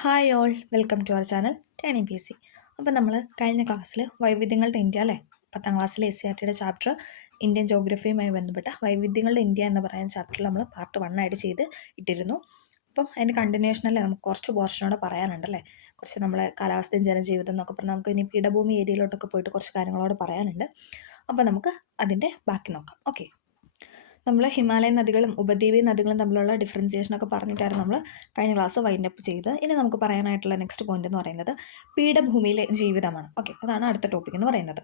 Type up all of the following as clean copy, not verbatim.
Hi all, welcome to our channel ടേണി P S C. അപ്പോൾ നമ്മൾ കഴിഞ്ഞ ക്ലാസ്സിൽ വൈവിധ്യങ്ങളുടെ ഇന്ത്യ അല്ലേ, 10ാം ക്ലാസ്സിലെ SCRTയുടെ ചാപ്റ്റർ ഇന്ത്യൻ ജോഗ്രഫിയുമായി ബന്ധപ്പെട്ട വൈവിധ്യങ്ങളുടെ ഇന്ത്യ എന്ന് പറയുന്ന ചാപ്റ്ററിൽ നമ്മൾ പാർട്ട് 1 ആയിട്ട് ചെയ്ത് ഇട്ടിരുന്നു. അപ്പം അതിൻ്റെ കണ്ടിന്യൂഷനല്ലേ നമുക്ക് കുറച്ച് പോർഷനോടെ പറയാനുണ്ടല്ലേ, കുറച്ച് നമ്മളെ കാലാവസ്ഥയും ജനജീവിതം എന്നൊക്കെ പറഞ്ഞാൽ നമുക്ക് ഇനി പീഠഭൂമി ഏരിയയിലോട്ടൊക്കെ പോയിട്ട് കുറച്ച് കാര്യങ്ങളോട് പറയാനുണ്ട്. അപ്പോൾ നമുക്ക് അതിൻ്റെ ബാക്കി നോക്കാം. ഓക്കെ, നമ്മൾ ഹിമാലയൻ നദികളും ഉപദ്വീപീയ നദികളും തമ്മിലുള്ള ഡിഫറൻസിയേഷനൊക്കെ പറഞ്ഞിട്ടായിരുന്നു നമ്മൾ കഴിഞ്ഞ ക്ലാസ് വൈൻഡ് അപ്പ് ചെയ്തത്. ഇനി നമുക്ക് പറയാനായിട്ടുള്ള നെക്സ്റ്റ് പോയിന്റ് എന്ന് പറയുന്നത് പീഠഭൂമിയിലെ ജീവിതമാണ്. ഓക്കെ, അതാണ് അടുത്ത ടോപ്പിക് എന്ന് പറയുന്നത്.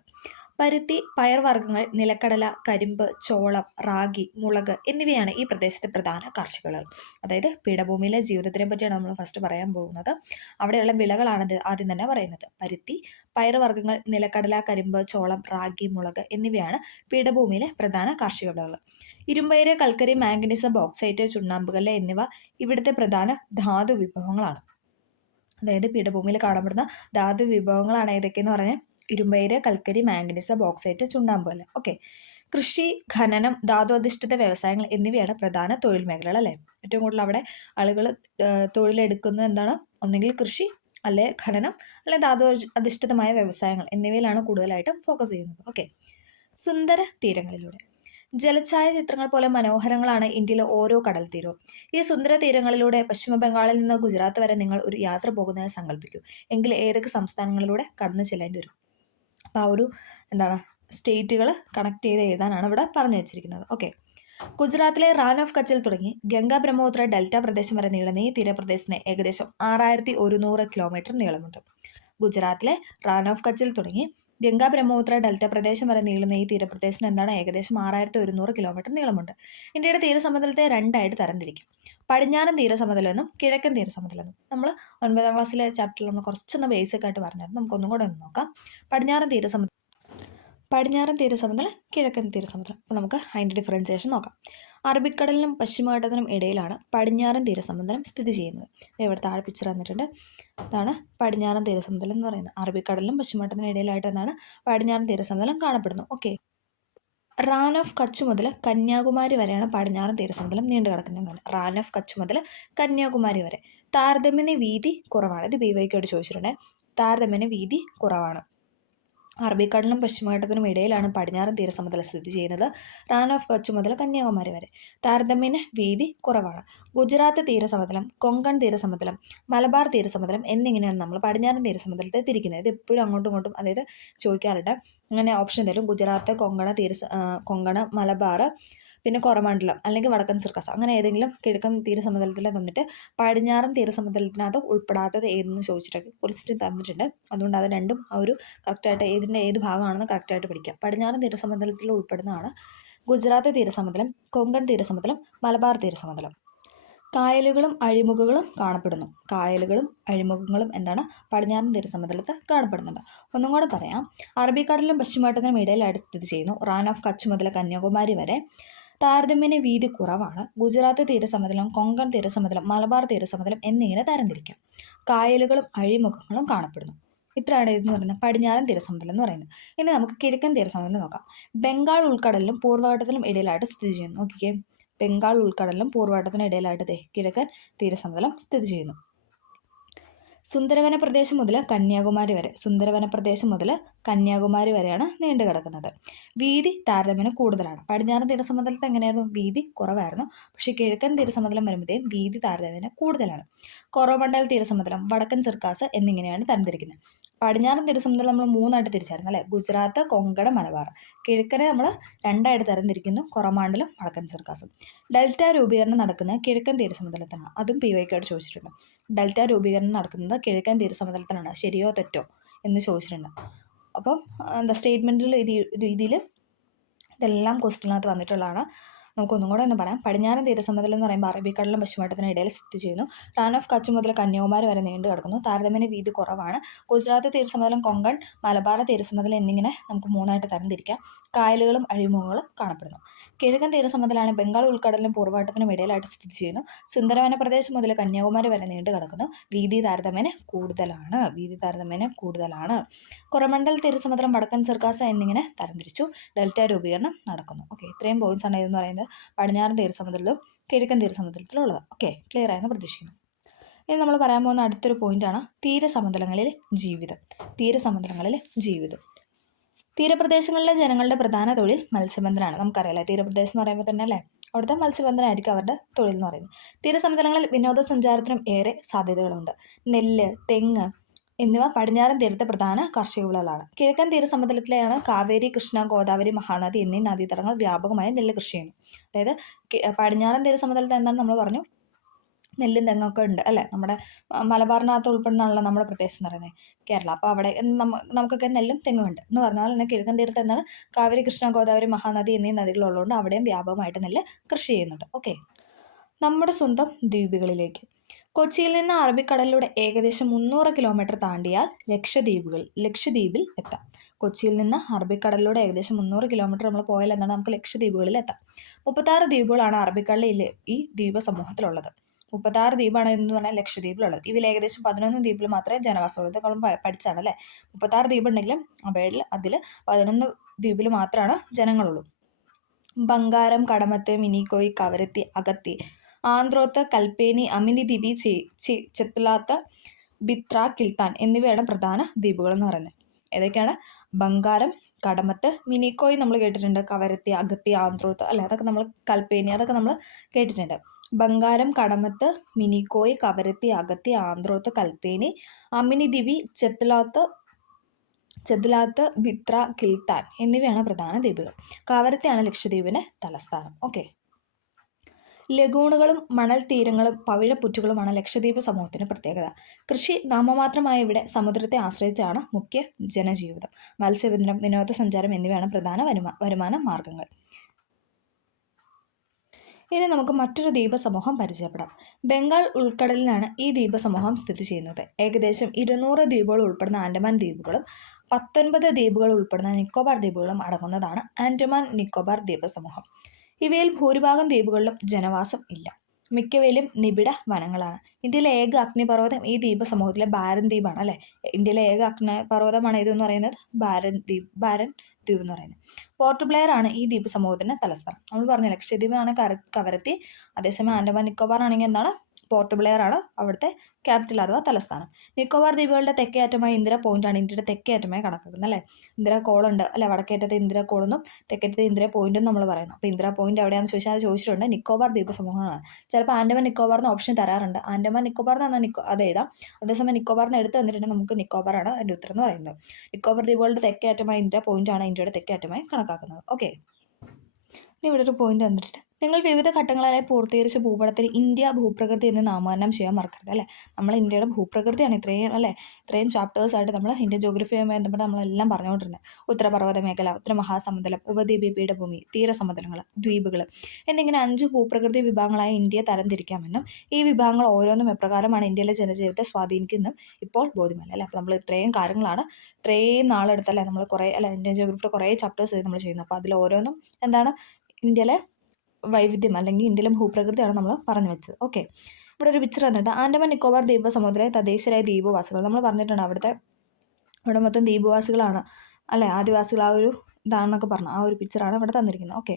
പരുത്തി, പയർവർഗ്ഗങ്ങൾ, നിലക്കടല, കരിമ്പ്, ചോളം, റാഗി, മുളക് എന്നിവയാണ് ഈ പ്രദേശത്തെ പ്രധാന കാർഷിക വിളകൾ. അതായത് പീഠഭൂമിയിലെ ജീവിതത്തിനെ പറ്റിയാണ് നമ്മൾ ഫസ്റ്റ് പറയാൻ പോകുന്നത്. അവിടെയുള്ള വിളകളാണ് ആദ്യം തന്നെ പറയുന്നത്. പരുത്തി, പയർവർഗ്ഗങ്ങൾ, നിലക്കടല, കരിമ്പ്, ചോളം, റാഗി, മുളക് എന്നിവയാണ് പീഠഭൂമിയിലെ പ്രധാന കാർഷിക വിളകൾ. ഇരുമ്പയിര്, കൽക്കരി, മാംഗനീസ്, ബോക്സൈറ്റ്, ചുണ്ണാമ്പുകല്ല് എന്നിവ ഇവിടുത്തെ പ്രധാന ധാതു വിഭവങ്ങളാണ്. അതായത് പീഠഭൂമിയിൽ കാണപ്പെടുന്ന ധാതു വിഭവങ്ങളാണ് ഏതൊക്കെയെന്ന് പറഞ്ഞാൽ ഇരുമ്പയിര്, കൽക്കരി, മാംഗനീസ്, ബോക്സൈറ്റ്, ചുണ്ണാമ്പുകല്ല്. ഓക്കെ, കൃഷി, ഖനനം, ധാതു അധിഷ്ഠിത വ്യവസായങ്ങൾ എന്നിവയാണ് പ്രധാന തൊഴിൽ മേഖലകൾ അല്ലേ. ഏറ്റവും കൂടുതൽ അവിടെ ആളുകൾ തൊഴിലെടുക്കുന്നത് എന്താണ്? ഒന്നെങ്കിൽ കൃഷി, അല്ലെ ഖനനം, അല്ലെ ധാതു അധിഷ്ഠിതമായ വ്യവസായങ്ങൾ എന്നിവയിലാണ് കൂടുതലായിട്ടും ഫോക്കസ് ചെയ്യുന്നത്. ഓക്കെ, സുന്ദര തീരങ്ങളിലൂടെ ജലഛായ ചിത്രങ്ങൾ പോലെ മനോഹരങ്ങളാണ് ഇന്ത്യയിലെ ഓരോ കടൽ തീരവും. ഈ സുന്ദര തീരങ്ങളിലൂടെ പശ്ചിമ ബംഗാളിൽ നിന്ന് ഗുജറാത്ത് വരെ നിങ്ങൾ ഒരു യാത്ര പോകുന്നത് സങ്കല്പിക്കൂ. എങ്കിൽ ഏതൊക്കെ സംസ്ഥാനങ്ങളിലൂടെ കടന്നു ചെല്ലേണ്ടി വരും? അപ്പോൾ ആ ഒരു സ്റ്റേറ്റുകൾ കണക്ട് ചെയ്ത് എഴുതാനാണ് ഇവിടെ പറഞ്ഞു വെച്ചിരിക്കുന്നത്. ഓക്കെ, ഗുജറാത്തിലെ റാൻ ഓഫ് കച്ചിൽ തുടങ്ങി ഗംഗാ ബ്രഹ്മപുത്ര ഡെൽറ്റ പ്രദേശം വരെ നീളുന്ന ഈ തീരപ്രദേശത്തിന് ഏകദേശം 6100 കിലോമീറ്റർ നീളമുണ്ട്. ഗുജറാത്തിലെ റാൻ ഓഫ് കച്ചിൽ തുടങ്ങി ഗംഗാ ബ്രഹ്മപുത്ര ഡെൽറ്റ പ്രദേശം വരെ നീളുന്ന ഈ തീരപ്രദേശത്തിന് ഏകദേശം 6100 കിലോമീറ്റർ നീളമുണ്ട്. ഇന്ത്യയുടെ തീരസമതലത്തെ രണ്ടായിട്ട് തരംതിരിക്കും. പടിഞ്ഞാറൻ തീരസമതലം എന്നും കിഴക്കൻ തീരസമതലം എന്നും. നമ്മൾ 9ാം ക്ലാസ്സിലെ ചാപ്റ്ററിൽ നമ്മൾ കുറച്ചൊന്ന് ബേസിക് ആയിട്ട് പറഞ്ഞായിരുന്നു. നമുക്കൊന്നും കൂടെ ഒന്ന് നോക്കാം. പടിഞ്ഞാറൻ തീരസമതലം, കിഴക്കൻ തീരസമതലം. അപ്പോൾ നമുക്ക് അതിൻ്റെ ഡിഫറൻസിയേഷൻ നോക്കാം. അറബിക്കടലിനും പശ്ചിമഘട്ടത്തിനും ഇടയിലാണ് പടിഞ്ഞാറൻ തീരസമതലം സ്ഥിതി ചെയ്യുന്നത്. ഇവിടെ താഴെ പിക്ചർ തന്നിട്ടുണ്ട്. ഇതാണ് പടിഞ്ഞാറൻ തീരസമതലം എന്ന് പറയുന്നത്. അറബിക്കടലിനും പശ്ചിമഘട്ടത്തിനും ഇടയിലായിട്ട് പടിഞ്ഞാറൻ തീരസമതലം കാണപ്പെടുന്നു. ഓക്കെ, റാൻ ഓഫ് കച്ച് മുതൽ കന്യാകുമാരി വരെയാണ് പടിഞ്ഞാറൻ തീരസമതലം നീണ്ടു കിടക്കുന്നത്. റാൻ ഓഫ് കച്ച് മുതൽ കന്യാകുമാരി വരെ താരതമ്യേന വീതി കുറവാണ്. ഇത് BYK ചോദിച്ചിട്ടുണ്ട്. താരതമ്യേന വീതി കുറവാണ്. അറബിക്കടലിനും പശ്ചിമഘട്ടത്തിനും ഇടയിലാണ് പടിഞ്ഞാറൻ തീരസമതലം സ്ഥിതി ചെയ്യുന്നത്. റാൻ ഓഫ് കച്ച് മുതൽ കന്യാകുമാരി വരെ താരതമ്യേന വീതി കുറവാണ്. ഗുജറാത്ത് തീരസമതലം, കൊങ്കൺ തീരസമതലം, മലബാർ തീരസമതലം എന്നിങ്ങനെയാണ് നമ്മൾ പടിഞ്ഞാറൻ തീരസമതലത്തെ തിരിക്കുന്നത്. ഇത് എപ്പോഴും അങ്ങോട്ടും ഇങ്ങോട്ടും അതായത് ചോദിക്കാറുണ്ട്. അങ്ങനെ ഓപ്ഷൻ തരും. ഗുജറാത്ത്, കൊങ്കണ, മലബാർ, പിന്നെ കൊറമണ്ഡലം അല്ലെങ്കിൽ വടക്കൻ സിർക്കസ്, അങ്ങനെ ഏതെങ്കിലും കിഴക്കൻ തീരസമതലത്തിൽ തന്നിട്ട് പടിഞ്ഞാറൻ തീരസമതലത്തിനകത്ത് ഉൾപ്പെടാത്തത് ഏതെന്ന് ചോദിച്ചിട്ടൊക്കെ ലിസ്റ്റ് തന്നിട്ടുണ്ട്. അതുകൊണ്ട് അത് രണ്ടും ആ ഒരു കറക്റ്റായിട്ട് ഏത് ഭാഗമാണെന്ന് കറക്റ്റായിട്ട് പഠിക്കാം. പടിഞ്ഞാറൻ തീരസമതലത്തിൽ ഉൾപ്പെടുന്നതാണ് ഗുജറാത്ത് തീരസമതലം, കൊങ്കൺ തീരസമതലം, മലബാർ തീരസമതലം. കായലുകളും അഴിമുഖങ്ങളും കാണപ്പെടുന്നു. പടിഞ്ഞാറൻ തീരസമതലത്ത് കാണപ്പെടുന്നുണ്ട്. ഒന്നും കൂടെ പറയാം. അറബിക്കടലിലും പശ്ചിമഘട്ടത്തിനും ഇടയിലായിട്ട് സ്ഥിതി ചെയ്യുന്നു. റാൻ ഓഫ് കച്ച് മുതൽ കന്യാകുമാരി വരെ താരതമ്യേന വീതി കുറവാണ്. ഗുജറാത്ത് തീരസമതലം, കൊങ്കൺ തീരസമതലം, മലബാർ തീരസമതലം എന്നിങ്ങനെ തരംതിരിക്കാം. കായലുകളും അഴിമുഖങ്ങളും കാണപ്പെടുന്നു. ഇത്രയാണ് ഇതെന്ന് പറയുന്നത് പടിഞ്ഞാറൻ തീരസമതലം എന്ന് പറയുന്നത്. ഇനി നമുക്ക് കിഴക്കൻ തീരസമതലം നോക്കാം. ബംഗാൾ ഉൾക്കടലിലും പൂർവ്വഘട്ടത്തിലും ഇടയിലായിട്ട് സ്ഥിതി ചെയ്യുന്നു. നോക്കിക്കേ, ബംഗാൾ ഉൾക്കടലിലും പൂർവ്വഘട്ടത്തിനും ഇടയിലായിട്ട് കിഴക്കൻ തീരസമതലം സ്ഥിതി ചെയ്യുന്നു. സുന്ദരവന പ്രദേശം മുതൽ കന്യാകുമാരി വരെയാണ് നീണ്ടു കിടക്കുന്നത്. വീതി താരതമ്യേന കൂടുതലാണ്. പടിഞ്ഞാറൻ തീരസമതലത്ത് എങ്ങനെയായിരുന്നു? വീതി കുറവായിരുന്നു. പക്ഷേ കിഴക്കൻ തീരസമതലം വരുമ്പോഴത്തേക്കും വീതി താരതമ്യേന കൂടുതലാണ്. കൊറോമണ്ഡൽ തീരസമതലം, വടക്കൻ സിർക്കാസ് എന്നിങ്ങനെയാണ് തരംതിരിക്കുന്നത്. പടിഞ്ഞാറൻ തീരസമതലം നമ്മൾ 3ആയിട്ട് തിരിച്ചായിരുന്നു അല്ലേ? ഗുജറാത്ത്, കൊങ്കൺ, മലബാർ. കിഴക്കനെ നമ്മൾ 2ആയിട്ട് തരംതിരിക്കുന്നു. കൊറോമണ്ഡലം, വടക്കൻ സിർക്കാസും. ഡെൽറ്റ രൂപീകരണം നടക്കുന്നത് കിഴക്കൻ തീരസമതലത്തിലാണ്. അതും PYK ചോദിച്ചിട്ടുണ്ട്. ഡെൽറ്റ രൂപീകരണം നടക്കുന്നത് കിഴക്കൻ തീരസമതലത്തിലാണ്. ശരിയോ തെറ്റോ എന്ന് ചോദിച്ചിട്ടുണ്ട്. അപ്പം സ്റ്റേറ്റ്മെൻറ്റിൽ രീതിയിൽ ഇതെല്ലാം ക്വസ്റ്റിനകത്ത് വന്നിട്ടുള്ളതാണ്. നമുക്കൊന്നും കൂടെ ഒന്ന് പറയാം. പടിഞ്ഞാറൻ തീരസമതലം എന്ന് പറയുമ്പോൾ അറബിക്കടലിലും പശ്ചിമഘട്ടത്തിനും ഇടയിൽ സ്ഥിതി ചെയ്യുന്നു. റാൻ ഓഫ് കച്ച് മുതൽ കന്യാകുമാരി വരെ നീണ്ടു കിടക്കുന്നു. താരതമ്യേന വീതി കുറവാണ്. ഗുജറാത്ത് തീരസമതലം, കൊങ്കൺ, മലബാർ തീരസമതലം എന്നിങ്ങനെ നമുക്ക് 3ആയിട്ട് തരംതിരിക്കാം. കായലുകളും അഴിമുഖങ്ങളും കാണപ്പെടുന്നു. കിഴക്കൻ തീരസമതലമാണ് ബംഗാൾ ഉൾക്കടലിനും പൂർവ്വഘട്ടത്തിനും ഇടയിലായിട്ട് സ്ഥിതി ചെയ്യുന്നു. സുന്ദരവന പ്രദേശം മുതൽ കന്യാകുമാരി വരെ നീണ്ടു കിടക്കുന്നു. വീതി താരതമ്യേന കൂടുതലാണ്. കൊറമണ്ഡൽ തീരസമതലം, വടക്കൻ സിർക്കാസ് എന്നിങ്ങനെ തരംതിരിച്ചു. ഡെൽറ്റ രൂപീകരണം നടക്കുന്നു. ഓക്കെ, ഇത്രയും പോയിന്റ്സ് ആണ് ഇതെന്ന് പറയുന്നത് പടിഞ്ഞാറൻ തീരസമതലത്തിലും കിഴക്കൻ തീരസമതലത്തിലും ഉള്ളത്. ഓക്കെ, ക്ലിയർ ആയെന്ന് പ്രതീക്ഷിക്കുന്നു. ഇനി നമ്മൾ പറയാൻ പോകുന്ന അടുത്തൊരു പോയിന്റാണ് തീരസമതലങ്ങളിൽ ജീവിതം. തീരസമതലങ്ങളിൽ ജീവിതം. തീരപ്രദേശങ്ങളിലെ ജനങ്ങളുടെ പ്രധാന തൊഴിൽ മത്സ്യബന്ധനമാണ്. നമുക്കറിയാലേ, തീരപ്രദേശം എന്ന് പറയുമ്പോൾ തന്നെ അല്ലേ, അവിടുത്തെ മത്സ്യബന്ധനമായിരിക്കും അവരുടെ തൊഴിൽ എന്ന് പറയുന്നത്. തീരസമതലങ്ങളിൽ വിനോദസഞ്ചാരത്തിനും ഏറെ സാധ്യതകളുണ്ട്. നെല്ല്, തെങ്ങ് എന്നിവ പടിഞ്ഞാറൻ തീരത്തെ പ്രധാന കാർഷിക വിളകളാണ്. കിഴക്കൻ തീരസമതലത്തിലെയാണ് കാവേരി, കൃഷ്ണ, ഗോദാവരി, മഹാനദി എന്നീ നദീതടങ്ങൾ വ്യാപകമായി നെല്ല് കൃഷി ചെയ്യുന്നു. അതായത് പടിഞ്ഞാറൻ തീരസമതലത്തിൽ എന്താണ് നമ്മൾ പറഞ്ഞു, നെല്ലും തെങ്ങൊക്കെ ഉണ്ട് അല്ലേ. നമ്മുടെ മലബാറിനകത്ത് ഉൾപ്പെടുന്നതാണല്ലോ നമ്മുടെ പ്രദേശം എന്ന് പറയുന്നത്, കേരളം. അപ്പോൾ അവിടെ നമുക്കൊക്കെ നെല്ലും തെങ്ങും ഉണ്ട് എന്ന് പറഞ്ഞാൽ തന്നെ കിഴക്കൻ തീരത്ത് എന്താണ് കാവേരി, കൃഷ്ണ, ഗോദാവരി, മഹാനദി എന്നീ നദികളുള്ളതുകൊണ്ട് അവിടെയും വ്യാപകമായിട്ട് നെല്ല് കൃഷി ചെയ്യുന്നുണ്ട്. ഓക്കെ, നമ്മുടെ സ്വന്തം ദ്വീപുകളിലേക്ക്. കൊച്ചിയിൽ നിന്ന് അറബിക്കടലിലൂടെ ഏകദേശം 300 കിലോമീറ്റർ താണ്ടിയാൽ ലക്ഷദ്വീപിൽ എത്താം. കൊച്ചിയിൽ നിന്ന് അറബിക്കടലിലൂടെ ഏകദേശം 300 കിലോമീറ്റർ നമ്മൾ പോയാൽ എന്താണ് നമുക്ക് ലക്ഷദ്വീപുകളിൽ എത്താം. 36 ദ്വീപുകളാണ് അറബിക്കടലിൽ ഈ ദ്വീപ സമൂഹത്തിലുള്ളത്. 36 ദ്വീപാണ് എന്ന് പറഞ്ഞാൽ ലക്ഷദ്വീപിലുള്ളത്. ഇതിൽ ഏകദേശം 11 ദ്വീപിൽ മാത്രമേ ജനവാസമുള്ളൂ. ഇതൊക്കെ പഠിച്ചാണ് അല്ലേ. 36 ദ്വീപ് ഉണ്ടെങ്കിലും അതിൽ 11 ദ്വീപിൽ മാത്രമാണ് ജനങ്ങളുള്ളൂ. ബംഗാരം, കടമത്ത്, മിനിക്കോയ്, കവരത്തി, അഗത്തി, ആന്ത്രോത്ത്, കൽപ്പേനി, അമിനി ദ്വീപ്, ചെത്തലാത്ത്, ബിത്ര, കിൽത്താൻ എന്നിവയാണ് പ്രധാന ദ്വീപുകൾ എന്ന് പറയുന്നത്. ഏതൊക്കെയാണ്? ബംഗാരം, കടമത്ത്, മിനിക്കോയ് നമ്മൾ കേട്ടിട്ടുണ്ട്, കവരത്തി, അഗത്തി, ആന്ത്രോത്ത് അല്ലെ, അതൊക്കെ നമ്മൾ, കൽപ്പേനി അതൊക്കെ നമ്മൾ കേട്ടിട്ടുണ്ട്. ബംഗാരം, കടമത്ത്, മിനിക്കോയ്, കവരത്തി, അഗത്തി, ആന്ത്രോത്ത്, കൽപ്പേനി, അമിനി ദ്വീപ്, ചെത്തലാത്ത്, ബിത്ര, കിൽത്താൻ എന്നിവയാണ് പ്രധാന ദ്വീപുകൾ. കവരത്തിയാണ് ലക്ഷദ്വീപിന്റെ തലസ്ഥാനം. ഓക്കെ, ലഗൂണുകളും മണൽ തീരങ്ങളും പവിഴപ്പുറ്റുകളുമാണ് ലക്ഷദ്വീപ് സമൂഹത്തിന്റെ പ്രത്യേകത. കൃഷി നാമമാത്രമായ ഇവിടെ സമുദ്രത്തെ ആശ്രയിച്ചാണ് മുഖ്യ ജനജീവിതം. മത്സ്യബന്ധനം, വിനോദസഞ്ചാരം എന്നിവയാണ് പ്രധാന വരുമാന മാർഗങ്ങൾ. ഇനി നമുക്ക് മറ്റൊരു ദ്വീപസമൂഹം പരിചയപ്പെടാം. ബംഗാൾ ഉൾക്കടലിലാണ് ഈ ദ്വീപസമൂഹം സ്ഥിതി ചെയ്യുന്നത്. ഏകദേശം 200 ദ്വീപുകൾ ഉൾപ്പെടുന്ന ആൻഡമാൻ ദ്വീപുകളും 19 ദ്വീപുകൾ ഉൾപ്പെടുന്ന നിക്കോബാർ ദ്വീപുകളും അടങ്ങുന്നതാണ് ആൻഡമാൻ നിക്കോബാർ ദ്വീപസമൂഹം. ഇവയിൽ ഭൂരിഭാഗം ദ്വീപുകളിലും ജനവാസം ഇല്ല. മിക്കവയിലും നിബിഡ വനങ്ങളാണ്. ഇന്ത്യയിലെ ഏക അഗ്നിപർവ്വതം ഈ ദ്വീപ സമൂഹത്തിലെ ബാരൻ ദ്വീപാണ് അല്ലേ. ഇന്ത്യയിലെ ഏക അഗ്നിപർവ്വതമാണ് ഇതെന്ന് പറയുന്നത് ബാരൻ ദ്വീപ് എന്ന് പറയുന്നത്. പോർട്ട് ബ്ലെയർ ആണ് ഈ ദ്വീപ സമൂഹത്തിന്റെ തലസ്ഥാനം. നമ്മൾ പറഞ്ഞു ലക്ഷദ്വീപാണ് കവരത്തി, അതേസമയം ആൻഡമാൻ നിക്കോബാർ ആണെങ്കിൽ എന്താണ് പോർട്ട് ബ്ലെയർ ആണ് അവിടുത്തെ ക്യാപിറ്റൽ അഥവാ തലസ്ഥാനം. നിക്കോബാർ ദ്വീപുകളുടെ തെക്കേ അറ്റമായ ഇന്ദിര പോയിന്റ് ആണ് ഇന്ത്യയുടെ തെക്കേ അറ്റമായി കണക്കാക്കുന്നത് അല്ലേ. ഇന്ദിര കോളുണ്ട് അല്ലെ, വടക്കേറ്റത്തെ ഇന്ദിര കോളെന്നും തെക്കേറ്റത്തെ ഇന്ദിര പോയിന്റും നമ്മൾ പറയുന്നു. അപ്പോൾ ഇന്ദിര പോയിന്റ് എവിടെയാണെന്ന് ചോദിച്ചാൽ അത് ചോദിച്ചിട്ടുണ്ട്. നിക്കോബാർ ദ്വീപ സമൂഹമാണ്. ചിലപ്പോൾ ആൻഡമാൻ നിക്കോബാർ എന്ന ഓപ്ഷൻ തരാറുണ്ട്. ആൻഡമാൻ നിക്കോബാർ എന്ന് പറഞ്ഞാൽ അത് എഴുതാം. അതേസമയം നിക്കോബാറിന് എടുത്ത് തന്നിട്ടുണ്ടെങ്കിൽ നമുക്ക് നിക്കോബാർ ആണ് അതിൻ്റെ ഉത്തരം എന്ന് പറയുന്നത്. നിക്കോബാർ ദ്വീപുകളുടെ തെക്കേ അറ്റമായ ഇന്ദിര പോയിന്റ് ആണ് ഇന്ത്യയുടെ തെക്കേ അറ്റമായി കണക്കാക്കുന്നത്. ഓക്കെ, ഇവിടെ ഒരു പോയിന്റ് തന്നിട്ടുണ്ട്. നിങ്ങൾ വിവിധ ഘട്ടങ്ങളായി പൂർത്തീകരിച്ച ഭൂപടത്തിന് ഇന്ത്യ ഭൂപ്രകൃതി എന്ന് നാമകരണം ചെയ്യാൻ മറക്കരുത് അല്ലേ. നമ്മൾ ഇന്ത്യയുടെ ഭൂപ്രകൃതിയാണ് ഇത്രയും ചാപ്റ്റേഴ്സ് ആയിട്ട് നമ്മൾ ഇന്ത്യൻ ജോഗ്രഫിയുമായി ബന്ധപ്പെട്ട് നമ്മളെല്ലാം പറഞ്ഞുകൊണ്ടിരുന്നത്. ഉത്തരപർവ്വത മേഖല, ഉത്തരമഹാസമുദ്രം, ഉപദ്വീപീയ പീഠഭൂമി, തീരസമതലങ്ങൾ, ദ്വീപുകൾ എന്നിങ്ങനെ 5 ഭൂപ്രകൃതി വിഭാഗങ്ങളായി ഇന്ത്യയെ തരംതിരിക്കാമെന്നും ഈ വിഭാഗങ്ങൾ ഓരോന്നും എപ്രകാരമാണ് ഇന്ത്യയിലെ ജനജീവിതത്തെ സ്വാധീനിക്കുന്നതും ഇപ്പോൾ ബോധ്യമല്ല അല്ലേ. അപ്പോൾ നമ്മൾ ഇത്രയും കാര്യങ്ങളാണ് ഇത്രയും നാളെടുത്തല്ലേ നമ്മൾ കുറേ ഇന്ത്യൻ ജോഗ്രഫിയുടെ കുറേ ചാപ്റ്റേഴ്സ് നമ്മൾ ചെയ്യുന്നത്. അപ്പോൾ അതിൽ ഓരോന്നും എന്താണ് ഇന്ത്യയിലെ വൈവിധ്യം അല്ലെങ്കിൽ ഇന്ത്യയിലെ ഭൂപ്രകൃതിയാണ് നമ്മൾ പറഞ്ഞു വെച്ചത്. ഓക്കെ, ഇവിടെ ഒരു പിക്ചർ തന്നിട്ട് ആൻഡമാൻ നിക്കോബാർ ദ്വീപ സമുദ്രത്തിലെ തദ്ദേശീയരായ ദ്വീപവാസികൾ നമ്മൾ പറഞ്ഞിട്ടുണ്ട്. അവിടെ മൊത്തം ദ്വീപവാസികളാണ് അല്ലേ, ആദിവാസികൾ ആ ഒരു ഇതാണെന്നൊക്കെ പറഞ്ഞു. ആ ഒരു പിക്ചറാണ് ഇവിടെ തന്നിരിക്കുന്നത്. ഓക്കെ,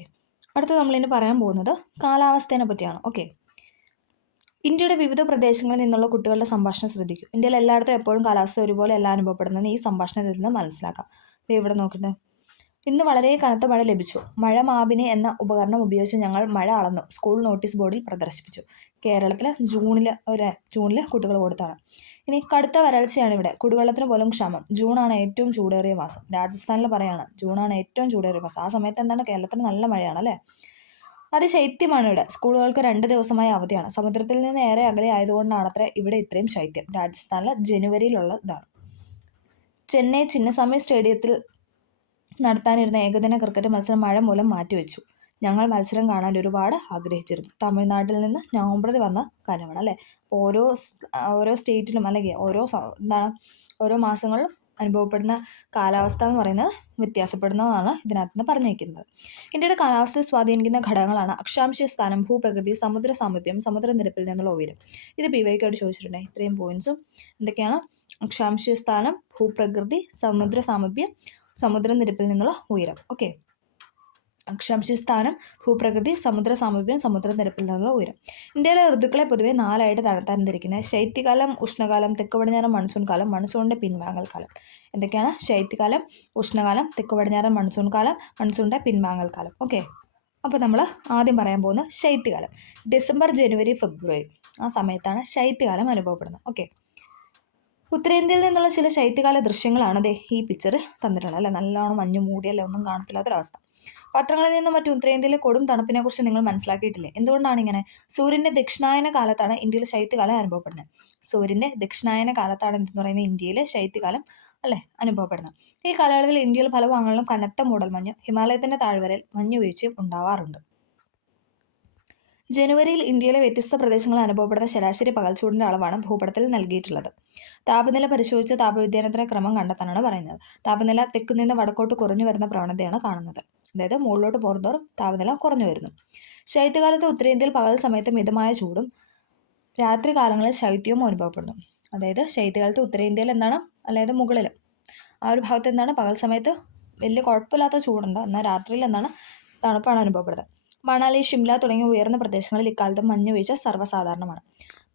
അടുത്ത് നമ്മളിനി പറയാൻ പോകുന്നത് കാലാവസ്ഥയെ പറ്റിയാണ്. ഓക്കെ, ഇന്ത്യയുടെ വിവിധ പ്രദേശങ്ങളിൽ നിന്നുള്ള കുട്ടികളുടെ സംഭാഷണം ശ്രദ്ധിക്കും. ഇന്ത്യയിൽ എല്ലായിടത്തും എപ്പോഴും കാലാവസ്ഥ ഒരുപോലെ അല്ല അനുഭവപ്പെടുന്നത് ഈ സംഭാഷണത്തിൽ നിന്ന് മനസ്സിലാക്കാം. ഇവിടെ നോക്കുന്നത്, ഇന്ന് വളരെ കനത്ത മഴ ലഭിച്ചു. മഴ മാപിനി എന്ന ഉപകരണം ഉപയോഗിച്ച് ഞങ്ങൾ മഴ അളന്നു. സ്കൂൾ നോട്ടീസ് ബോർഡിൽ പ്രദർശിപ്പിച്ചു. കേരളത്തിൽ ജൂണിൽ കുട്ടികൾ കൊടുത്താണ്. ഇനി കടുത്ത വരൾച്ചയാണ് ഇവിടെ. കുടിവെള്ളത്തിന് പോലും ക്ഷാമം. ജൂണാണ് ഏറ്റവും ചൂടേറിയ മാസം. രാജസ്ഥാനിൽ പറയാണ് ജൂണാണ് ഏറ്റവും ചൂടേറിയ മാസം. ആ സമയത്ത് എന്താണ് കേരളത്തിൽ നല്ല മഴയാണ് അല്ലേ. അതിശൈത്യമാണ് ഇവിടെ. സ്കൂളുകൾക്ക് 2 ദിവസമായി അവധിയാണ്. സമുദ്രത്തിൽ നിന്ന് ഏറെ അകലെ ആയതുകൊണ്ടാണ് അത്ര ഇവിടെ ഇത്രയും ശൈത്യം. രാജസ്ഥാനിലെ ജനുവരിയിലുള്ള ഇതാണ്. ചെന്നൈ ചിന്നസ്വാമി സ്റ്റേഡിയത്തിൽ നടത്താനിരുന്ന ഏകദിന ക്രിക്കറ്റ് മത്സരം മഴ മൂലം മാറ്റിവെച്ചു. ഞങ്ങൾ മത്സരം കാണാൻ ഒരുപാട് ആഗ്രഹിച്ചിരുന്നു. തമിഴ്നാട്ടിൽ നിന്ന് നവംബറിൽ വന്ന കാര്യമാണ് അല്ലേ. ഓരോ സ്റ്റേറ്റിലും അല്ലെങ്കിൽ ഓരോ മാസങ്ങളിലും അനുഭവപ്പെടുന്ന കാലാവസ്ഥ എന്ന് പറയുന്നത് വ്യത്യാസപ്പെടുന്നതാണ് ഇതിനകത്ത് നിന്ന് പറഞ്ഞിരിക്കുന്നത്. ഇന്ത്യയുടെ കാലാവസ്ഥയെ സ്വാധീനിക്കുന്ന ഘടകങ്ങളാണ് അക്ഷാംശീയ സ്ഥാനം, ഭൂപ്രകൃതി, സമുദ്ര സാമീപ്യം, സമുദ്രനിരപ്പിൽ നിന്നുള്ള ഉയരം. ഇത് PYക്കായിട്ട് ചോദിച്ചിട്ടുണ്ട്. ഇത്രയും പോയിന്റ്സും എന്തൊക്കെയാണ്? അക്ഷാംശീയ സ്ഥാനം, ഭൂപ്രകൃതി, സമുദ്ര സാമീപ്യം, സമുദ്രനിരപ്പിൽ നിന്നുള്ള ഉയരം. ഓക്കെ, അക്ഷാംശ സ്ഥാനം, ഭൂപ്രകൃതി, സമുദ്ര സാമീപ്യം, സമുദ്രനിരപ്പിൽ നിന്നുള്ള ഉയരം. ഇന്ത്യയിലെ ഋതുക്കളെ പൊതുവെ 4ആയിട്ട് തരംതിരിക്കുന്നത്. ശൈത്യകാലം, ഉഷ്ണകാലം, തെക്ക് പടിഞ്ഞാറൻ മൺസൂൺ കാലം, മൺസൂണിൻ്റെ പിൻവാങ്ങൽ കാലം. എന്തൊക്കെയാണ്? ശൈത്യകാലം, ഉഷ്ണകാലം, തെക്ക് പടിഞ്ഞാറൻ മൺസൂൺ കാലം, മൺസൂണിൻ്റെ പിൻവാങ്ങൽ കാലം. ഓക്കെ, അപ്പോൾ നമ്മൾ ആദ്യം പറയാൻ പോകുന്ന ശൈത്യകാലം. ഡിസംബർ, ജനുവരി, ഫെബ്രുവരി ആ സമയത്താണ് ശൈത്യകാലം അനുഭവപ്പെടുന്നത്. ഓക്കെ, ഉത്തരേന്ത്യയിൽ നിന്നുള്ള ചില ശൈത്യകാല ദൃശ്യങ്ങളാണ് ദേ ഈ പിക്ചർ തന്നിട്ടുള്ളത് അല്ലേ. നല്ലോണം മഞ്ഞ് മൂടിയല്ലേ, ഒന്നും കാണത്തില്ലാത്തൊരവസ്ഥ. പട്ടണങ്ങളിൽ നിന്നും മറ്റു ഉത്തരേന്ത്യയിലെ കൊടും തണുപ്പിനെ കുറിച്ച് നിങ്ങൾ മനസ്സിലാക്കിയിട്ടില്ലേ? എന്തുകൊണ്ടാണ് ഇങ്ങനെ? സൂര്യന്റെ ദക്ഷിണായന കാലത്താണ് ഇന്ത്യയിൽ ശൈത്യകാലം അനുഭവപ്പെടുന്നത്. സൂര്യന്റെ ദക്ഷിണായന കാലത്താണ് എന്തെന്ന് പറയുന്നത് ഇന്ത്യയിൽ ശൈത്യകാലം അല്ലേ അനുഭവപ്പെടുന്നത്. ഈ കാലയളവിൽ ഇന്ത്യയിൽ പല ഭാഗങ്ങളിലും കനത്ത മൂടൽമഞ്ഞ്, ഹിമാലയത്തിന്റെ താഴ്വരയിൽ മഞ്ഞുവീഴ്ചയും ഉണ്ടാവാറുണ്ട്. ജനുവരിയിൽ ഇന്ത്യയിലെ വ്യത്യസ്ത പ്രദേശങ്ങളിൽ അനുഭവപ്പെടുന്ന ശരാശരി പകൽച്ചൂടിന്റെ അളവാണ് ഭൂപടത്തിൽ നൽകിയിട്ടുള്ളത്. താപനില പരിശോധിച്ച് താപവ്യതിയാനത്തിന്റെ ക്രമം കണ്ടെത്താനാണ് പറയുന്നത്. താപനില തെക്കുനിന്ന് വടക്കോട്ട് കുറഞ്ഞു വരുന്ന പ്രവണതയാണ് കാണുന്നത്. അതായത് മുകളിലോട്ട് പോകുന്നതോറും താപനില കുറഞ്ഞു വരുന്നു. ശൈത്യകാലത്ത് ഉത്തരേന്ത്യയിൽ പകൽ സമയത്ത് മിതമായ ചൂടും രാത്രി കാലങ്ങളിൽ ശൈത്യവും അനുഭവപ്പെടുന്നു. അതായത് ശൈത്യകാലത്ത് ഉത്തരേന്ത്യയിൽ എന്താണ്, അതായത് മുകളിൽ ആ ഒരു ഭാഗത്ത് എന്താണ് പകൽ സമയത്ത് വലിയ കുഴപ്പമില്ലാത്ത ചൂടുണ്ട്, എന്നാൽ രാത്രിയിൽ എന്താണ് തണുപ്പാണ് അനുഭവപ്പെടുന്നത്. മണാലി, ഷിംല തുടങ്ങിയ ഉയർന്ന പ്രദേശങ്ങളിൽ ഇക്കാലത്ത് മഞ്ഞുവീഴ്ച സർവ്വസാധാരണമാണ്.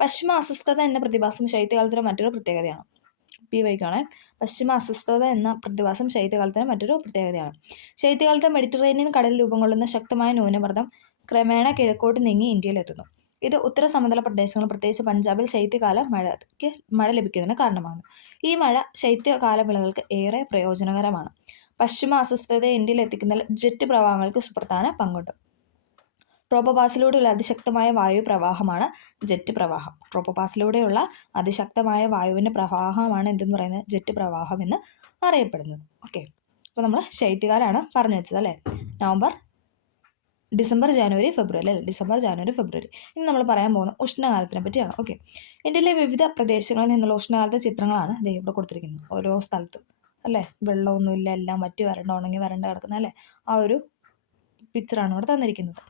പശ്ചിമ അസ്വസ്ഥത എന്ന പ്രതിഭാസം ശൈത്യകാലത്തിന് മറ്റൊരു പ്രത്യേകതയാണ്. വൈക്കാണ്. പശ്ചിമ അസ്വസ്ഥത എന്ന പ്രതിഭാസം ശൈത്യകാലത്തിന് മറ്റൊരു പ്രത്യേകതയാണ്. ശൈത്യകാലത്ത് മെഡിറ്ററേനിയൻ കടലിൽ രൂപം കൊള്ളുന്ന ശക്തമായ ന്യൂനമർദ്ദം ക്രമേണ കിഴക്കോട്ട് നീങ്ങി ഇന്ത്യയിലെത്തുന്നു. ഇത് ഉത്തര സമതല പ്രദേശങ്ങൾ, പ്രത്യേകിച്ച് പഞ്ചാബിൽ ശൈത്യകാല മഴ ലഭിക്കുന്നതിന് കാരണമാകുന്നു. ഈ മഴ ശൈത്യകാല വിളകൾക്ക് ഏറെ പ്രയോജനകരമാണ്. പശ്ചിമ അസ്വസ്ഥതയെ ഇന്ത്യയിൽ എത്തിക്കുന്നതിൽ ജെറ്റ് പ്രവാഹങ്ങൾക്ക് സുപ്രധാന പങ്കുണ്ട്. ട്രോപ്പോപാസിലൂടെയുള്ള അതിശക്തമായ വായു പ്രവാഹമാണ് ജെറ്റ് പ്രവാഹം. ട്രോപ്പോപാസിലൂടെയുള്ള അതിശക്തമായ വായുവിൻ്റെ പ്രവാഹമാണ് എന്തെന്ന് പറയുന്നത് ജെറ്റ് പ്രവാഹം എന്ന് അറിയപ്പെടുന്നത്. ഓക്കെ, അപ്പോൾ നമ്മൾ ശൈത്യകാലമാണ് പറഞ്ഞു വെച്ചത് അല്ലേ. ഡിസംബർ, ജനുവരി, ഫെബ്രുവരി അല്ലേ. ഡിസംബർ, ജനുവരി, ഫെബ്രുവരി. ഇനി നമ്മൾ പറയാൻ പോകുന്ന ഉഷ്ണകാലത്തിനെ പറ്റിയാണ്. ഓക്കെ, ഇന്ത്യയിലെ വിവിധ പ്രദേശങ്ങളിൽ നിന്നുള്ള ഉഷ്ണകാലത്തെ ചിത്രങ്ങളാണ് ദേ ഇവിടെ കൊടുത്തിരിക്കുന്നത്. ഓരോ സ്ഥലത്ത് അല്ലേ, വെള്ളമൊന്നുമില്ല, എല്ലാം വറ്റി വരണ്ട, ഉണങ്ങി വരണ്ട കിടക്കുന്ന അല്ലേ, ആ ഒരു പിക്ചറാണ് ഇവിടെ തന്നിരിക്കുന്നത്.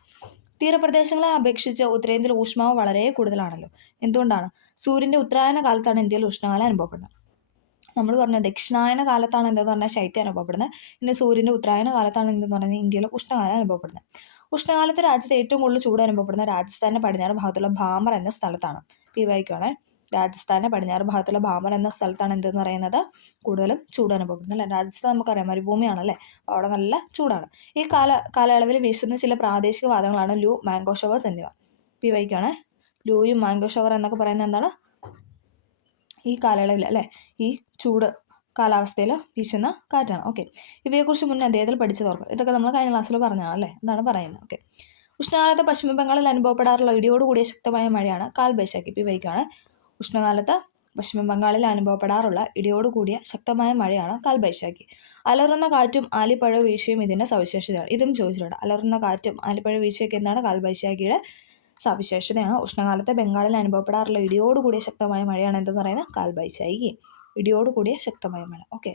തീരപ്രദേശങ്ങളെ അപേക്ഷിച്ച് ഉത്തരേന്ത്യയിൽ ഊഷ്മാവ് വളരെ കൂടുതലാണല്ലോ. എന്തുകൊണ്ടാണ്? സൂര്യൻ്റെ ഉത്തരായന കാലത്താണ് ഇന്ത്യയിൽ ഉഷ്ണകാലം അനുഭവപ്പെടുന്നത്. നമ്മൾ പറഞ്ഞ ദക്ഷിണായന കാലത്താണ് എന്തെന്ന് പറഞ്ഞാൽ ശൈത്യം അനുഭവപ്പെടുന്നത്. ഇനി സൂര്യൻ്റെ ഉത്തരായന കാലത്താണ് എന്തെന്ന് പറഞ്ഞാൽ ഇന്ത്യയിൽ ഉഷ്ണകാലം അനുഭവപ്പെടുന്നത്. ഉഷ്ണകാലത്ത് രാജ്യത്ത് ഏറ്റവും കൂടുതൽ ചൂട് അനുഭവപ്പെടുന്ന രാജസ്ഥാൻ്റെ പടിഞ്ഞാറ് ഭാഗത്തുള്ള ഭാമർ എന്ന സ്ഥലത്താണ്. വായിക്കുകയാണ്. രാജസ്ഥാൻ്റെ പടിഞ്ഞാറ് ഭാഗത്തുള്ള ഭാമർ എന്ന സ്ഥലത്താണ് എന്തെന്ന് പറയുന്നത് കൂടുതലും ചൂട് അനുഭവപ്പെടുന്നത് അല്ലേ. രാജസ്ഥാൻ നമുക്കറിയാം മരുഭൂമിയാണല്ലേ, അപ്പോൾ അവിടെ നല്ല ചൂടാണ്. ഈ കാലയളവിൽ വീശുന്ന ചില പ്രാദേശിക വാദങ്ങളാണ് ലൂ, മാംഗോ ഷവേഴ്സ് എന്നിവ. വായിക്കുകയാണ്. ലൂയും മാംഗോ ഷവർ എന്നൊക്കെ പറയുന്നത് എന്താണ്? ഈ കാലയളവിൽ അല്ലേ ഈ ചൂട് കാലാവസ്ഥയിൽ വീശുന്ന കാറ്റാണ്. ഓക്കെ, ഇവയെക്കുറിച്ച് മുന്നേ അദ്ദേഹത്തിൽ പഠിച്ചു ഓർക്കും. ഇതൊക്കെ നമ്മൾ കഴിഞ്ഞ ക്ലാസ്സിൽ പറഞ്ഞതാണ് അല്ലേ, എന്താണ് പറയുന്നത്. ഓക്കെ, ഉഷ്ണകാലത്ത് പശ്ചിമ ബംഗാളിൽ അനുഭവപ്പെടാറുള്ള ഇടിയോടുകൂടിയ ശക്തമായ മഴയാണ് കാൽ ബൈശാഖി. വായിക്കുകയാണ്. ഉഷ്ണകാലത്ത് പശ്ചിമ ബംഗാളിൽ അനുഭവപ്പെടാറുള്ള ഇടിയോടുകൂടിയ ശക്തമായ മഴയാണ് കാൽ ബൈശാഖി. അലറുന്ന കാറ്റും ആലിപ്പഴ വീഴ്ചയും ഇതിൻ്റെ സവിശേഷതയാണ്. ഇതും ചോദിച്ചിട്ടുണ്ട്. അലറുന്ന കാറ്റും ആലിപ്പഴ വീഴ്ചയൊക്കെ എന്താണ് കാൽ ബൈശാഖിയുടെ സവിശേഷതയാണ്. ഉഷ്ണകാലത്ത് ബംഗാളിൽ അനുഭവപ്പെടാറുള്ള ഇടിയോടുകൂടിയ ശക്തമായ മഴയാണ് എന്തെന്ന് പറയുന്നത് കാൽ ബൈശാഖി. ഇടിയോടുകൂടിയ ശക്തമായ മഴ. ഓക്കെ,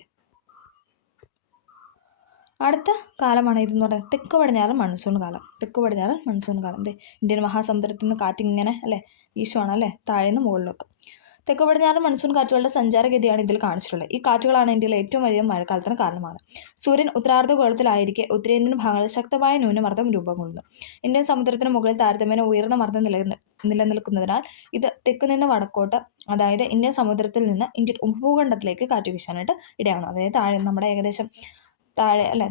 അടുത്ത കാലമാണ് ഇതെന്ന് പറയുന്നത് തെക്ക് പടിഞ്ഞാറൻ മൺസൂൺ കാലം. തെക്ക് പടിഞ്ഞാറൻ മൺസൂൺ കാലം ഇന്ത്യൻ മഹാസമുദ്രത്തിൽ നിന്ന് കാറ്റിങ്ങനെ അല്ലേ വീശുവാണ് അല്ലേ, താഴേന്ന് മുകളിലേക്ക്. തെക്ക് പടിഞ്ഞാറൻ മൺസൂൺ കാറ്റുകളുടെ സഞ്ചാരഗതിയാണ് ഇതിൽ കാണിച്ചിട്ടുള്ളത്. ഈ കാറ്റുകളാണ് ഇന്ത്യയിലെ ഏറ്റവും വലിയ മഴക്കാലത്തിന് കാരണമാകുന്നത്. സൂര്യൻ ഉത്തരാർദ്ധഗോളത്തിലായിരിക്കെ ഉത്തരേന്ത്യൻ ഭാഗങ്ങളിൽ ശക്തമായ ന്യൂനമർദ്ദം രൂപം കൊള്ളുന്നു. ഇന്ത്യൻ സമുദ്രത്തിന് മുകളിൽ താരതമ്യേന ഉയർന്ന മർദ്ദം നിലനിൽക്കുന്നതിനാൽ ഇത് തെക്ക് നിന്ന് വടക്കോട്ട്, അതായത് ഇന്ത്യൻ സമുദ്രത്തിൽ നിന്ന് ഇന്ത്യൻ ഉപഭൂഖണ്ഡത്തിലേക്ക് കാറ്റ് വീശാനായിട്ട് ഇടയാകുന്നു. അതായത് താഴെ നമ്മുടെ ഏകദേശം താഴെ അല്ലേ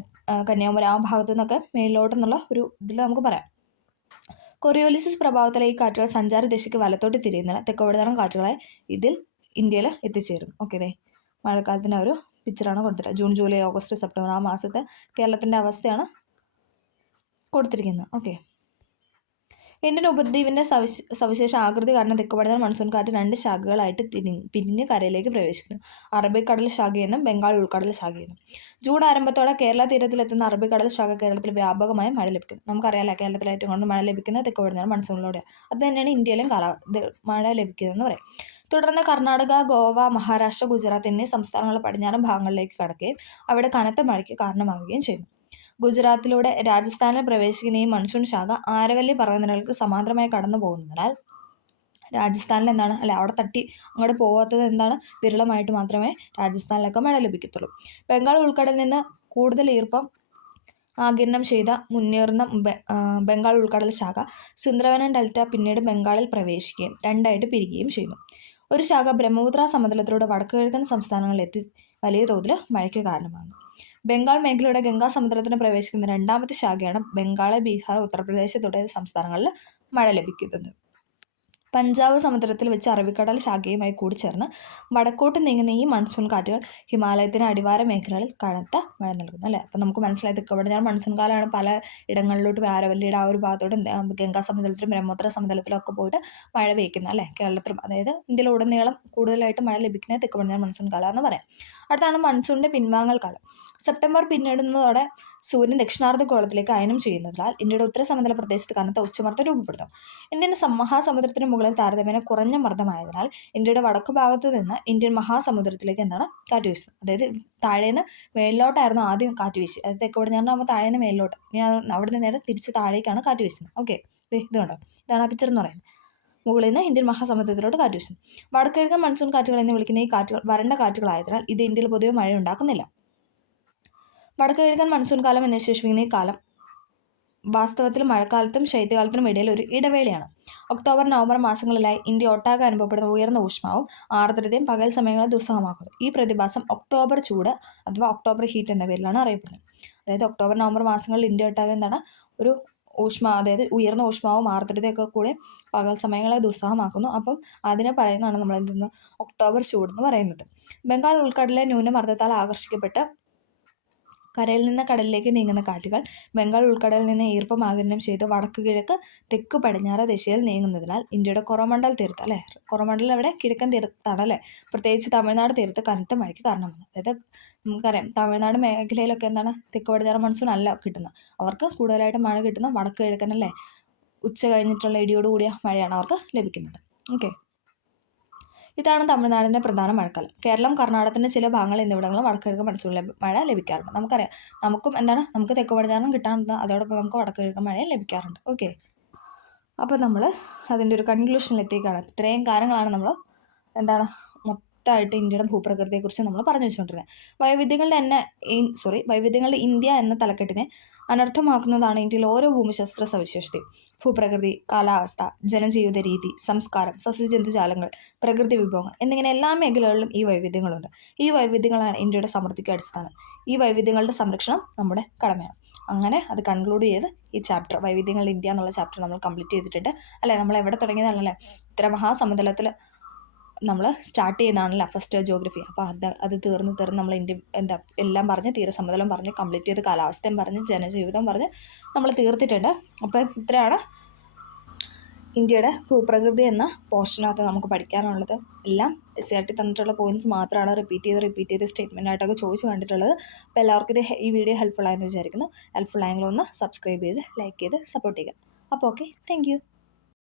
കന്യാകുമാരി ആ ഭാഗത്തു നിന്നൊക്കെ മേലിലോട്ടെന്നുള്ള ഒരു ഇതിൽ നമുക്ക് പറയാം. കൊറിയോലിസിസ് പ്രഭാവത്തിലെ ഈ കാറ്റുകൾ സഞ്ചാര ദിശയ്ക്ക് വലത്തോട്ട് തിരിയുന്നതിന് തെക്ക് പടിഞ്ഞാറൻ കാറ്റുകളെ ഇതിൽ ഇന്ത്യയിൽ എത്തിച്ചേരും. ഓക്കെ, മഴക്കാലത്തിൻ്റെ ഒരു പിക്ചറാണ് കൊടുത്തിട്ടുള്ളത്. ജൂൺ, ജൂലൈ, ഓഗസ്റ്റ്, സെപ്റ്റംബർ ആ മാസത്തെ കേരളത്തിൻ്റെ അവസ്ഥയാണ് കൊടുത്തിരിക്കുന്നത്. ഓക്കെ, ഇന്ത്യൻ ഉപദ്വീപിൻ്റെ സവിശേഷ ആകൃതി കാരണം തെക്ക് പടിഞ്ഞാറൻ മൺസൂൺ കാറ്റ് 2 ശാഖകളായിട്ട് പിരിഞ്ഞ് കരയിലേക്ക് പ്രവേശിക്കുന്നു. അറബിക്കടൽ ശാഖയെന്നും ബംഗാൾ ഉൾക്കടൽ ശാഖയെന്നും. ജൂൺ ആരംഭത്തോടെ കേരള തീരത്തിലെത്തുന്ന അറബിക്കടൽ ശാഖ കേരളത്തിൽ വ്യാപകമായ മഴ ലഭിക്കുന്നു. നമുക്കറിയാമല്ലോ കേരളത്തിൽ ഏറ്റവും കൂടുതൽ മഴ ലഭിക്കുന്നത് തെക്ക് പടിഞ്ഞാറൻ മൺസൂണിലൂടെയാണ്. അത് തന്നെയാണ് ഇന്ത്യയിലും മഴ ലഭിക്കുന്നതെന്ന് പറയും. തുടർന്ന് കർണാടക, ഗോവ, മഹാരാഷ്ട്ര, ഗുജറാത്ത് എന്നീ സംസ്ഥാനങ്ങളുടെ പടിഞ്ഞാറൻ ഭാഗങ്ങളിലേക്ക് കടക്കുകയും അവിടെ കനത്ത മഴയ്ക്ക് കാരണമാവുകയും ചെയ്യുന്നു. ഗുജറാത്തിലൂടെ രാജസ്ഥാനിൽ പ്രവേശിക്കുന്ന ഈ മൺസൂൺ ശാഖ ആരവല്ലി പർവ്വതനിരകൾക്ക് സമാന്തരമായി കടന്നു പോകുന്നതിനാൽ രാജസ്ഥാനിൽ എന്താണ് അല്ലെ അവിടെ തട്ടി അങ്ങോട്ട് പോകാത്തത് എന്താണ് വിരളമായിട്ട് മാത്രമേ രാജസ്ഥാനിലൊക്കെ മഴ ലഭിക്കത്തുള്ളൂ. ബംഗാൾ ഉൾക്കടലിൽ നിന്ന് കൂടുതൽ ഈർപ്പം ആഗിരണം ചെയ്ത മുന്നേറുന്ന ബംഗാൾ ഉൾക്കടൽ ശാഖ സുന്ദരവനം ഡെൽറ്റ പിന്നീട് ബംഗാളിൽ പ്രവേശിക്കുകയും രണ്ടായിട്ട് പിരിയുകയും ചെയ്യുന്നു. ഒരു ശാഖ ബ്രഹ്മപുത്ര സമതലത്തിലൂടെ വടക്കുകിഴക്കൻ സംസ്ഥാനങ്ങളിലെത്തി വലിയ തോതിൽ മഴയ്ക്ക് കാരണമാകുന്നു. ബംഗാൾ മേഖലയുടെ ഗംഗാ സമതലത്തിന് പ്രവേശിക്കുന്ന രണ്ടാമത്തെ ശാഖയാണ് ബംഗാൾ, ബീഹാർ, ഉത്തർപ്രദേശ് തുടങ്ങിയ സംസ്ഥാനങ്ങളിൽ മഴ ലഭിക്കുന്നത്. പഞ്ചാബ് സമുദ്രത്തിൽ വെച്ച് അറബിക്കടൽ ശാഖയുമായി കൂടിച്ചേർന്ന് വടക്കോട്ട് നീങ്ങുന്ന ഈ മൺസൂൺ കാറ്റുകൾ ഹിമാലയത്തിന് അടിവാര മേഖലകളിൽ കനത്ത മഴ നൽകുന്നു. അല്ലേ? അപ്പം നമുക്ക് മനസ്സിലായി തെക്ക് പടിഞ്ഞാറ് മൺസൂൺ കാലമാണ് പല ഇടങ്ങളിലോട്ട് ആരവല്ലിയുടെ ആ ഒരു ഭാഗത്തോട്ട് ഗംഗാ സമതലത്തിലും ബ്രഹ്മപുത്ര സമതലത്തിലും ഒക്കെ പോയിട്ട് മഴ പെയ്ക്കുന്നത്. അല്ലേ? കേരളത്തിലും അതായത് ഇന്ത്യയിലുടനീളം കൂടുതലായിട്ട് മഴ ലഭിക്കുന്നത് തെക്ക് പടിഞ്ഞാറ് മൺസൂൺ കാലം എന്ന് പറയാം. അടുത്താണ് മൺസൂണിൻ്റെ പിൻവാങ്ങൽ കാലം. സെപ്റ്റംബർ പിന്നിടുന്നതോടെ സൂര്യൻ ദക്ഷിണാർദ്ധഗോളത്തിലേക്ക് അയനം ചെയ്യുന്നതിനാൽ ഇന്ത്യയുടെ ഉത്തര സമതല പ്രദേശത്ത് കനത്ത ഉച്ചമർദ്ദം രൂപപ്പെടുന്നു. ഇന്ത്യൻ മഹാസമുദ്രത്തിന് മുകളിൽ താരതമ്യേന കുറഞ്ഞ മർദ്ദമായതിനാൽ ഇന്ത്യയുടെ വടക്കു ഭാഗത്തു നിന്ന് ഇന്ത്യൻ മഹാസമുദ്രത്തിലേക്ക് കാറ്റ് വീശുന്നത്. അതായത് താഴേന്ന് മേലിലോട്ടായിരുന്നു ആദ്യം കാറ്റ് വീശി, അതായത് തെക്ക് പടിഞ്ഞാറിനാകുമ്പോൾ താഴേന്ന് മേലിലോട്ട്, ഇനി അവിടെ നിന്ന് നേരെ തിരിച്ച് താഴേക്കാണ് കാറ്റ് വീശുന്നത്. ഓക്കെ, ഇത് കണ്ടോ, ഇതാണ് ആ പിക്ചർ എന്ന് പറയുന്നത്. മുകളിൽ നിന്ന് ഇന്ത്യൻ മഹാസമുദ്രത്തിലോട്ട് കാറ്റ് വീശുന്നു. വടക്കിഴക്കൻ മൺസൂൺ കാറ്റുകൾ എന്ന് വിളിക്കുന്ന ഈ കാറ്റുകൾ വരണ്ട കാറ്റുകളായതിനാൽ ഇത് ഇന്ത്യയിൽ പൊതുവെ മഴ ഉണ്ടാക്കുന്നില്ല. വടക്കുകിഴക്കൻ മൺസൂൺ കാലം എന്ന് വിശേഷിപ്പിക്കുന്ന ഈ കാലം വാസ്തവത്തിൽ മഴക്കാലത്തും ശൈത്യകാലത്തിനും ഇടയിൽ ഒരു ഇടവേളയാണ്. ഒക്ടോബർ നവംബർ മാസങ്ങളിലായി ഇന്ത്യ ഒട്ടാകെ അനുഭവപ്പെടുന്ന ഉയർന്ന ഊഷ്മാവും ആർദ്രതയും പകൽ സമയങ്ങളെ ദുസ്സഹമാക്കുന്നു. ഈ പ്രതിഭാസം ഒക്ടോബർ ചൂട് അഥവാ ഒക്ടോബർ ഹീറ്റ് എന്ന പേരിലാണ് അറിയപ്പെടുന്നത്. അതായത് ഒക്ടോബർ നവംബർ മാസങ്ങളിൽ ഇന്ത്യ ഒട്ടാകെ ഒരു അതായത് ഉയർന്ന ഊഷ്മാവും ആർദ്രതയൊക്കെ കൂടെ പകൽ സമയങ്ങളെ ദുസ്സഹമാക്കുന്നു. അപ്പം അതിനെ പറയുന്നതാണ് നമ്മൾ എന്തെന്ന് ഒക്ടോബർ ചൂട് എന്ന് പറയുന്നത്. ബംഗാൾ ഉൾക്കടലിലെ ന്യൂനമർദ്ദത്താൽ ആകർഷിക്കപ്പെട്ട് കരയിൽ നിന്ന് കടലിലേക്ക് നീങ്ങുന്ന കാറ്റുകൾ ബംഗാൾ ഉൾക്കടലിൽ നിന്ന് ഈർപ്പം ആഗിരണം ചെയ്ത് വടക്ക് കിഴക്ക് തെക്ക് പടിഞ്ഞാറ് ദിശയിൽ നീങ്ങുന്നതിനാൽ ഇന്ത്യയുടെ കൊറോമണ്ടൽ തീരത്ത്, അല്ലേ, കൊറോമണ്ടൽ അവിടെ കിഴക്കൻ തീരത്താണ്, അല്ലേ, പ്രത്യേകിച്ച് തമിഴ്നാട് തീരത്ത് കനത്ത മഴയ്ക്ക് കാരണമാണ്. അതായത് നമുക്കറിയാം തമിഴ്നാട് മേഖലയിലൊക്കെ തെക്ക് പടിഞ്ഞാറ് മൺസൂൺ അല്ല കിട്ടുന്നത്. അവർക്ക് കൂടുതലായിട്ട് മഴ കിട്ടുന്ന വടക്ക് കിഴക്കൻ, അല്ലേ, ഉച്ച കഴിഞ്ഞിട്ടുള്ള ഇടിയോട് കൂടിയ മഴയാണ് അവർക്ക് ലഭിക്കുന്നത്. ഓക്കെ, ഇതാണ് തമിഴ്നാടിൻ്റെ പ്രധാന മഴക്കാലം. കേരളം, കർണാടകത്തിൻ്റെ ചില ഭാഗങ്ങൾ എന്നിവിടങ്ങളും വടക്കുകിഴക്കൻ മൺസൂൺ മഴ ലഭിക്കാറുണ്ട്. നമുക്കറിയാം നമുക്ക് തെക്ക് പടിഞ്ഞാറും കിട്ടാറുണ്ട്, അതോടൊപ്പം നമുക്ക് വടക്കുകിഴക്കൻ മഴയും ലഭിക്കാറുണ്ട്. ഓക്കെ, അപ്പോൾ നമ്മൾ അതിൻ്റെ ഒരു കൺക്ലൂഷനിലെത്തിയേക്കാണ്. ഇത്രയും കാര്യങ്ങളാണ് നമ്മൾ മൊത്തമായിട്ട് ഇന്ത്യയുടെ ഭൂപ്രകൃതിയെക്കുറിച്ച് നമ്മൾ പറഞ്ഞു വെച്ചുകൊണ്ടിരുന്നത്. വൈവിധ്യങ്ങളുടെ ഇന്ത്യ എന്ന തലക്കെട്ടിനെ അനർത്ഥമാക്കുന്നതാണ് ഇന്ത്യയിൽ ഓരോ ഭൂമിശാസ്ത്ര സവിശേഷതയും. ഭൂപ്രകൃതി, കാലാവസ്ഥ, ജനജീവിത രീതി, സംസ്കാരം, സസ്യജന്തുജാലങ്ങൾ, പ്രകൃതി വിഭവങ്ങൾ എന്നിങ്ങനെ എല്ലാ മേഖലകളിലും ഈ വൈവിധ്യങ്ങളുണ്ട്. ഈ വൈവിധ്യങ്ങളാണ് ഇന്ത്യയുടെ സമൃദ്ധിക്ക് അടിസ്ഥാനം. ഈ വൈവിധ്യങ്ങളുടെ സംരക്ഷണം നമ്മുടെ കടമയാണ്. അങ്ങനെ അത് കൺക്ലൂഡ് ചെയ്ത് ഈ ചാപ്റ്റർ വൈവിധ്യങ്ങളുടെ ഇന്ത്യ എന്നുള്ള ചാപ്റ്റർ നമ്മൾ കംപ്ലീറ്റ് ചെയ്തിട്ടുണ്ട്. അല്ലേ, നമ്മൾ എവിടെ തുടങ്ങിയതാണല്ലേ, ഇത്ര മഹാസമുദ്രത്തിൽ നമ്മൾ സ്റ്റാർട്ട് ചെയ്യുന്നതാണല്ലോ ഫസ്റ്റ് ജോഗ്രഫി. അപ്പോൾ അത് തീർന്ന് നമ്മൾ ഇന്ത്യ എല്ലാം പറഞ്ഞ് തീരസമതലം പറഞ്ഞ് കംപ്ലീറ്റ് ചെയ്ത് കാലാവസ്ഥയും പറഞ്ഞ് ജനജീവിതം പറഞ്ഞ് നമ്മൾ തീർത്തിട്ടുണ്ട്. അപ്പോൾ ഇത്രയാണ് ഇന്ത്യയുടെ ഭൂപ്രകൃതി എന്ന പോർഷനകത്ത് നമുക്ക് പഠിക്കാനുള്ളത്. എല്ലാം SCERT തന്നിട്ടുള്ള പോയിന്റ്സ് മാത്രമാണ് റിപ്പീറ്റ് ചെയ്ത് സ്റ്റേറ്റ്മെൻ്റ് ആയിട്ടൊക്കെ ചോദിച്ചു കണ്ടിട്ടുള്ളത്. അപ്പോൾ എല്ലാവർക്കും ഈ വീഡിയോ ഹെൽപ്ഫുൾ ആയെന്ന് വിചാരിക്കുന്നു. ഹെൽപ്ഫുൾ ആയെങ്കിൽ ഒന്ന് സബ്സ്ക്രൈബ് ചെയ്ത് ലൈക്ക് ചെയ്ത് സപ്പോർട്ട് ചെയ്യുക. അപ്പോൾ ഓക്കെ, താങ്ക് യു.